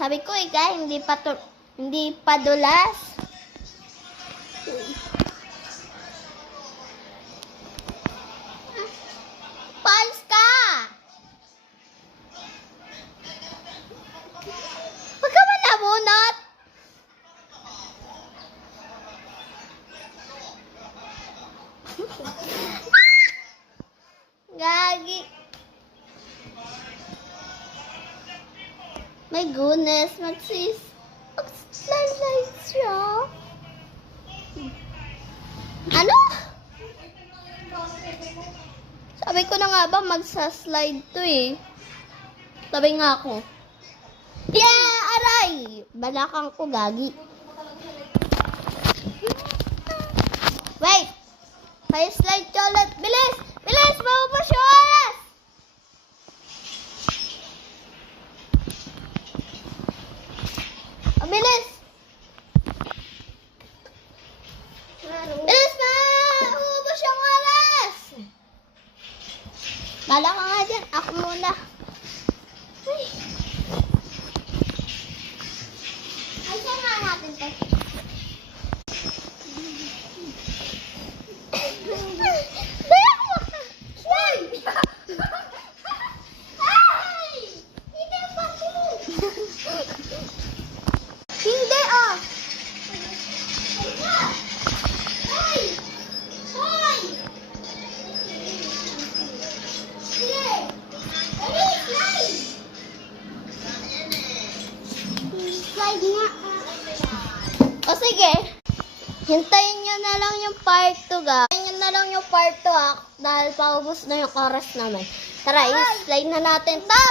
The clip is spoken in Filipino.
Sabi ko hindi pa dulas. Pals ka! Huwag ka man nabunot! Gagi. My goodness, mag-slide siya. Ano? Sabi ko na nga ba magsa-slide to eh. Sabi nga ako. Yeah, aray! Balakang ko, gagi. Wait! May slide ka ulit. Bilis! Bilis! Maubos yung oras! Bilis! Bilis na! Maubos yung oras! Bala ka nga dyan. Ako muna. Ay. Ay, saan nga natin to? Hindi ah. Hoy! Hoy! Sige. Dali, slide. Slide nga. O sige. Hintayin nyo na lang yung part 2 ga. Hintayin nyo na lang yung part 2 dahil paubos na yung oras namin. Tara, i-slide na natin ta.